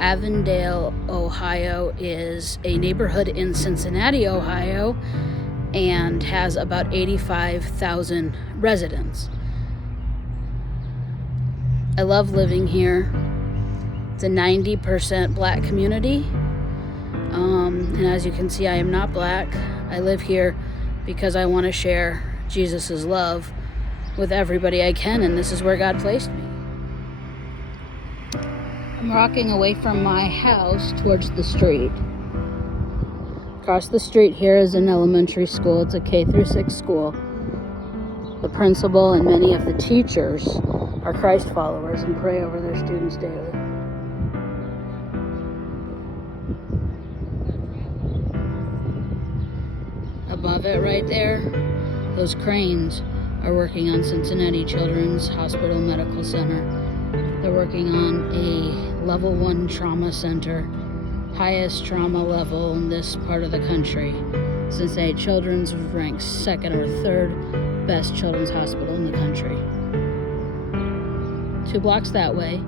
Avondale, Ohio is a neighborhood in Cincinnati, Ohio, and has about 85,000 residents. I love living here. It's a 90% black community. And as you can see, I am not black. I live here because I want to share Jesus' love with everybody I can, and this is where God placed me. I'm walking away from my house towards the street. Across the street here is an elementary school. It's a K-6 school. The principal and many of the teachers are Christ followers and pray over their students daily. Above it right there, those cranes are working on Cincinnati Children's Hospital Medical Center. They're working on a level 1 trauma center, highest trauma level in this part of the country. Cincinnati Children's ranks 2nd or 3rd best children's hospital in the country. 2 blocks that way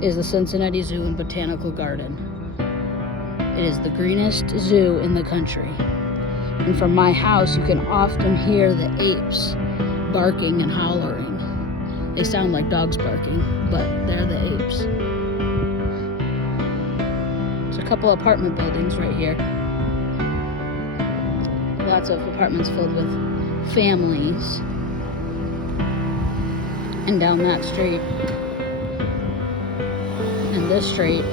is the Cincinnati Zoo and Botanical Garden. It is the greenest zoo in the country. And from my house, you can often hear the apes barking and hollering. They sound like dogs barking, but they're the apes. There's a couple apartment buildings right here. Lots of apartments filled with families. And down that street, and this street,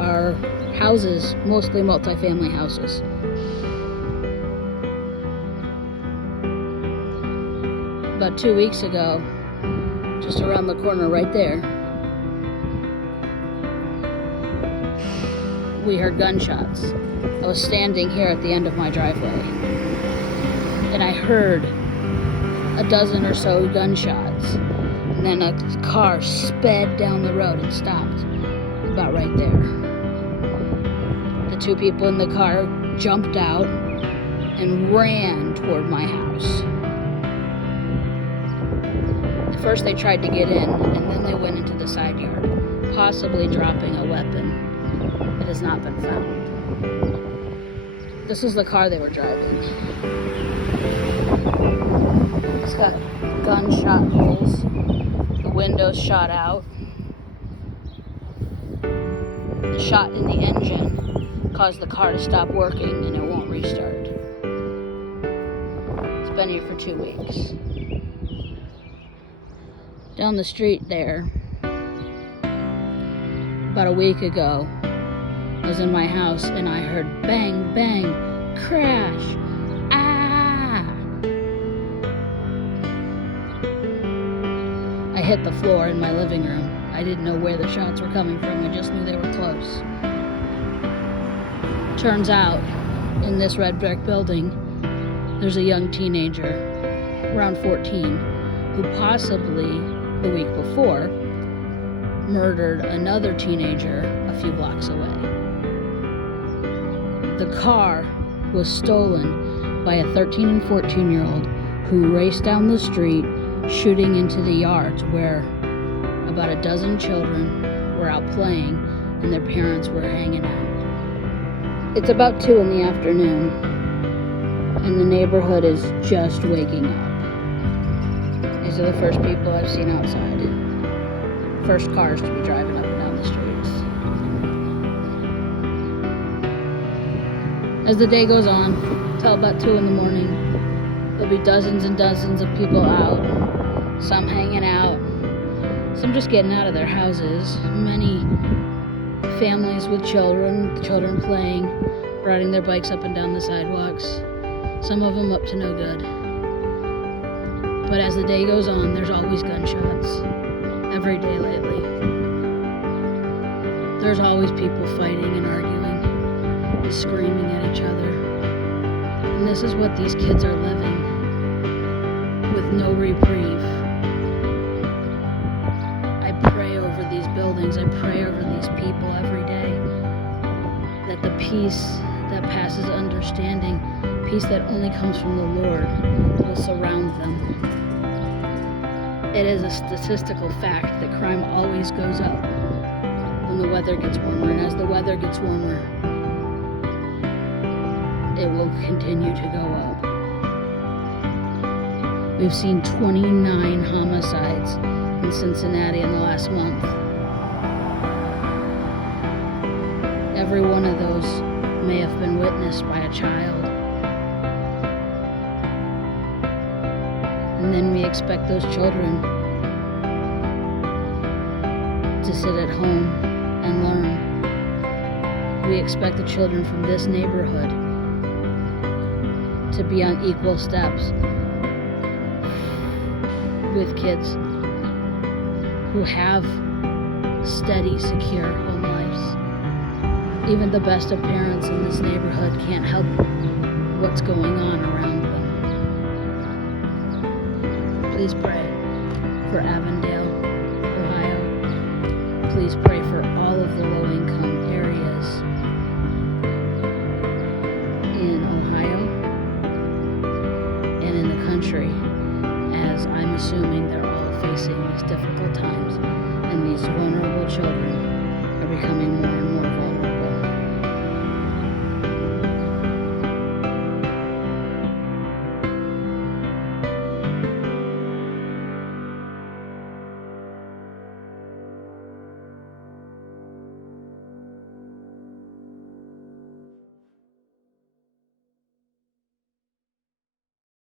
are houses, mostly multifamily houses. About 2 weeks ago, just around the corner right there, we heard gunshots. I was standing here at the end of my driveway, and I heard a dozen or so gunshots, and then a car sped down the road and stopped about right there. The 2 people in the car jumped out and ran toward my house. At first they tried to get in, and then they went into the side yard, possibly dropping a weapon that has not been found. This is the car they were driving. It's got gunshot holes. The windows shot out. The shot in the engine caused the car to stop working, and it won't restart. It's been here for 2 weeks. Down the street there, about a week ago, I was in my house and I heard bang, bang, crash, ah! I hit the floor in my living room. I didn't know where the shots were coming from, I just knew they were close. Turns out, in this red brick building, there's a young teenager, around 14, who possibly, the week before, murdered another teenager a few blocks away. The car was stolen by a 13 and 14-year-old who raced down the street, shooting into the yards where about a dozen children were out playing and their parents were hanging out. It's about 2 in the afternoon, and the neighborhood is just waking up. These are the first people I've seen outside. First cars to be driving up and down the streets. As the day goes on, till about 2 in the morning, there'll be dozens and dozens of people out. Some hanging out, some just getting out of their houses. Many families with children playing, riding their bikes up and down the sidewalks. Some of them up to no good. But as the day goes on, there's always gunshots. Every day lately. There's always people fighting and arguing and screaming at each other. And this is what these kids are living, with no reprieve. I pray over these buildings, I pray over these people every day, that the peace that passes understanding, peace that only comes from the Lord, will surround them. It is a statistical fact that crime always goes up. when the weather gets warmer. And as the weather gets warmer, it will continue to go up. We've seen 29 homicides in Cincinnati in the last month. Every one of those may have been witnessed by a child. And then we expect those children to sit at home and learn. We expect the children from this neighborhood to be on equal steps with kids who have steady, secure home lives. Even the best of parents in this neighborhood can't help what's going on around them. Please pray for Avondale, Ohio. Please pray for all of the low-income areas in Ohio and in the country, as I'm assuming they're all facing these difficult times, and these vulnerable children are becoming more and more vulnerable.